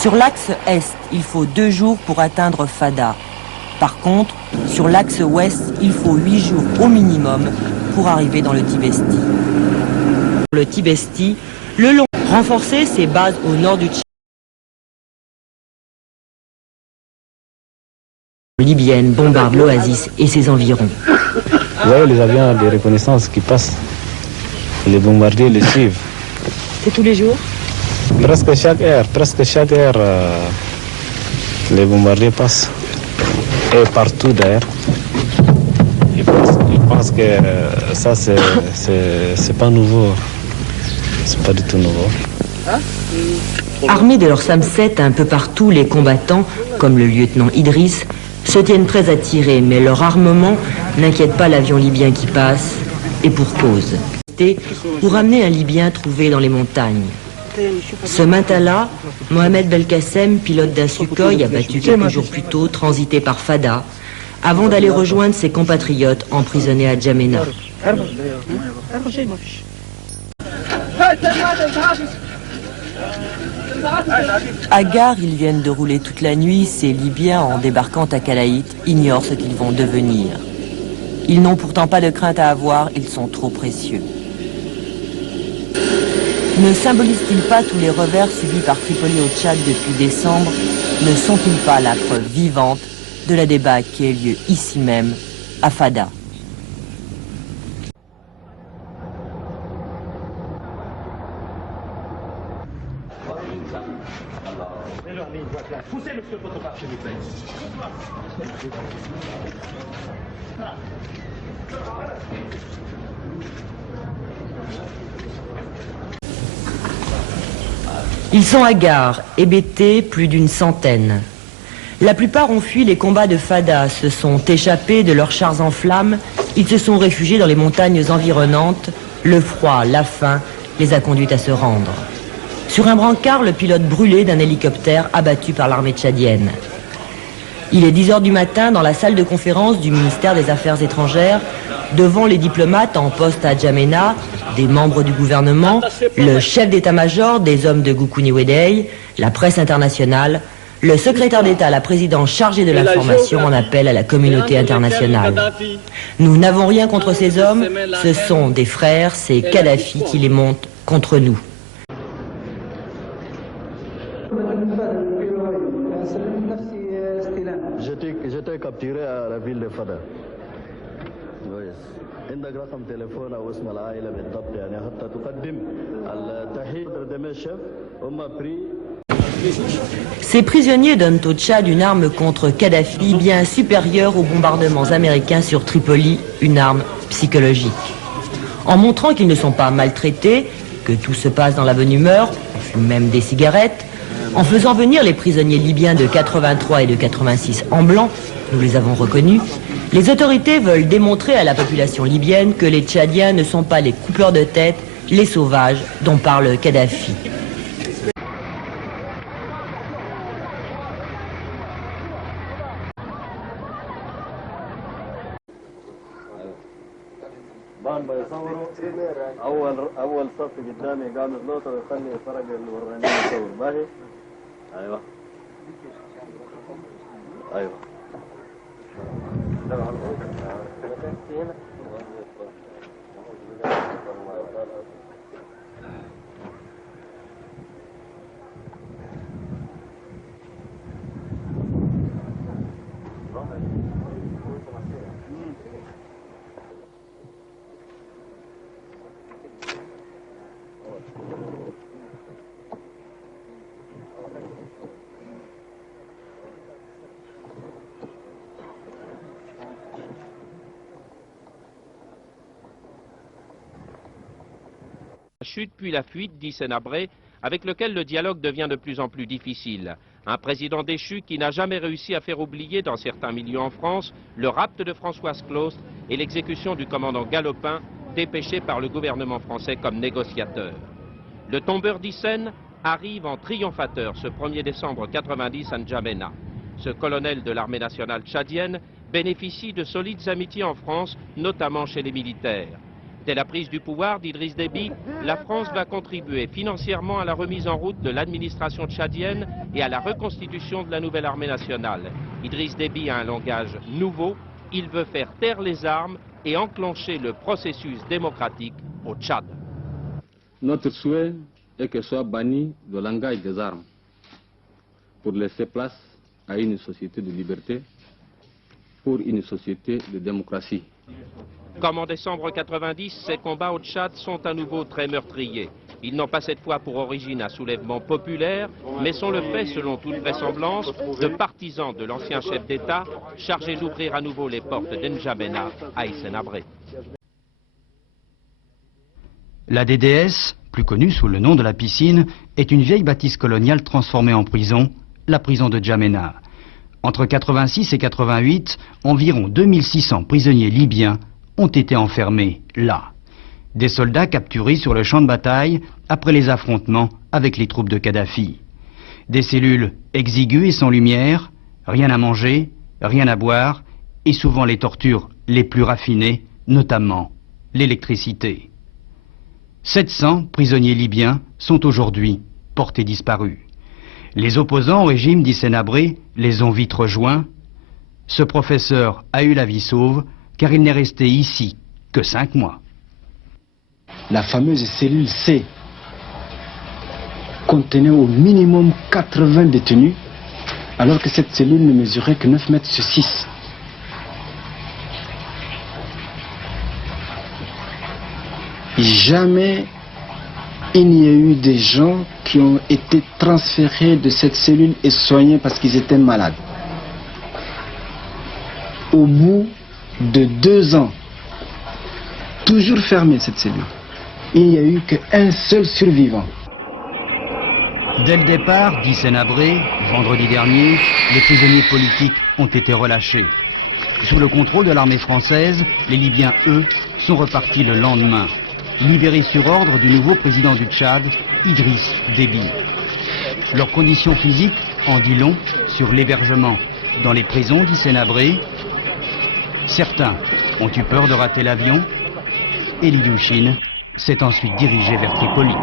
Sur l'axe Est, il faut 2 jours pour atteindre Fada. Par contre, sur l'axe Ouest, il faut 8 jours au minimum pour arriver dans le Tibesti. Le Tibesti, le long renforcer ses bases au nord du Tchad. Libyenne bombarde l'oasis et ses environs. Vous voyez les avions de reconnaissance qui passent. Les bombardiers les suivent. C'est tous les jours? Presque chaque heure, les bombardiers passent. Et partout d'ailleurs. Ils pensent que ça c'est pas nouveau. C'est pas du tout nouveau. Armés de leurs Sam-7 un peu partout, les combattants, comme le lieutenant Idriss, se tiennent prêts à tirer, mais leur armement n'inquiète pas l'avion libyen qui passe, et pour cause. Pour ramener un Libyen trouvé dans les montagnes. Ce matin-là, Mohamed Belkacem, pilote d'un Sukhoi abattu quelques jours plus tôt, transitait par Fada, avant d'aller rejoindre ses compatriotes emprisonnés à Djamena. À Gare, ils viennent de rouler toute la nuit. Ces Libyens, en débarquant à Kalaït, ignorent ce qu'ils vont devenir. Ils n'ont pourtant pas de crainte à avoir, ils sont trop précieux. Ne symbolisent-ils pas tous les revers subis par Tripoli au Tchad depuis décembre? Ne sont-ils pas la preuve vivante de la débâcle qui a lieu ici même, à Fada? Ils sont à Gare, hébétés, plus d'une centaine. La plupart ont fui les combats de Fada, se sont échappés de leurs chars en flammes, ils se sont réfugiés dans les montagnes environnantes, le froid, la faim les a conduits à se rendre. Sur un brancard, le pilote brûlé d'un hélicoptère abattu par l'armée tchadienne. Il est 10 h du matin dans la salle de conférence du ministère des Affaires étrangères, devant les diplomates en poste à Djamena, des membres du gouvernement, le chef d'état-major des hommes de Goukouni-Wedei, la presse internationale, le secrétaire d'État à la présidence chargé de l'information en appelle à la communauté internationale. Nous n'avons rien contre ces hommes, ce sont des frères, c'est Kadhafi qui les monte contre nous. J'étais capturé à la ville de Fada. Ces prisonniers donnent au Tchad une arme contre Kadhafi bien supérieure aux bombardements américains sur Tripoli, une arme psychologique. En montrant qu'ils ne sont pas maltraités, que tout se passe dans la bonne humeur, on fume même des cigarettes, en faisant venir les prisonniers libyens de 83 et de 86 en blanc, nous les avons reconnus, les autorités veulent démontrer à la population libyenne que les Tchadiens ne sont pas les coupeurs de tête, les sauvages dont parle Kadhafi. Chute puis la fuite, dit Sénabré, avec lequel le dialogue devient de plus en plus difficile. Un président déchu qui n'a jamais réussi à faire oublier dans certains milieux en France le rapt de Françoise Claustre et l'exécution du commandant Galopin, dépêché par le gouvernement français comme négociateur. Le tombeur d'Hissène arrive en triomphateur ce 1er décembre 90 à N'Djamena. Ce colonel de l'armée nationale tchadienne bénéficie de solides amitiés en France, notamment chez les militaires. Dès la prise du pouvoir d'Idriss Déby, la France va contribuer financièrement à la remise en route de l'administration tchadienne et à la reconstitution de la nouvelle armée nationale. Idriss Déby a un langage nouveau. Il veut faire taire les armes et enclencher le processus démocratique au Tchad. Notre souhait est que soit banni le langage des armes pour laisser place à une société de liberté, pour une société de démocratie. Comme en décembre 90, ces combats au Tchad sont à nouveau très meurtriers. Ils n'ont pas cette fois pour origine un soulèvement populaire, mais sont le fait, selon toute vraisemblance, de partisans de l'ancien chef d'État chargés d'ouvrir à nouveau les portes d'Njamena à Hissène-Habré. La DDS, plus connue sous le nom de la piscine, est une vieille bâtisse coloniale transformée en prison, la prison de N'Djamena. Entre 86 et 88, environ 2600 prisonniers libyens ont été enfermés là. Des soldats capturés sur le champ de bataille après les affrontements avec les troupes de Kadhafi. Des cellules exiguës et sans lumière, rien à manger, rien à boire, et souvent les tortures les plus raffinées, notamment l'électricité. 700 prisonniers libyens sont aujourd'hui portés disparus. Les opposants au régime d'Hissène-Habré les ont vite rejoints. Ce professeur a eu la vie sauve car il n'est resté ici que 5 mois. La fameuse cellule C contenait au minimum 80 détenus, alors que cette cellule ne mesurait que 9 mètres sur 6. Jamais il n'y a eu des gens qui ont été transférés de cette cellule et soignés parce qu'ils étaient malades. Au bout de 2 ans, toujours fermée cette cellule, il n'y a eu qu'un seul survivant. Dès le départ d'Hissène-Habré, vendredi dernier, les prisonniers politiques ont été relâchés. Sous le contrôle de l'armée française, les Libyens, eux, sont repartis le lendemain, libérés sur ordre du nouveau président du Tchad, Idriss Déby. Leurs conditions physiques en dit long sur l'hébergement dans les prisons d'Hissène-Habré. Certains ont eu peur de rater l'avion et l'Ilyushin s'est ensuite dirigé vers Tripoli.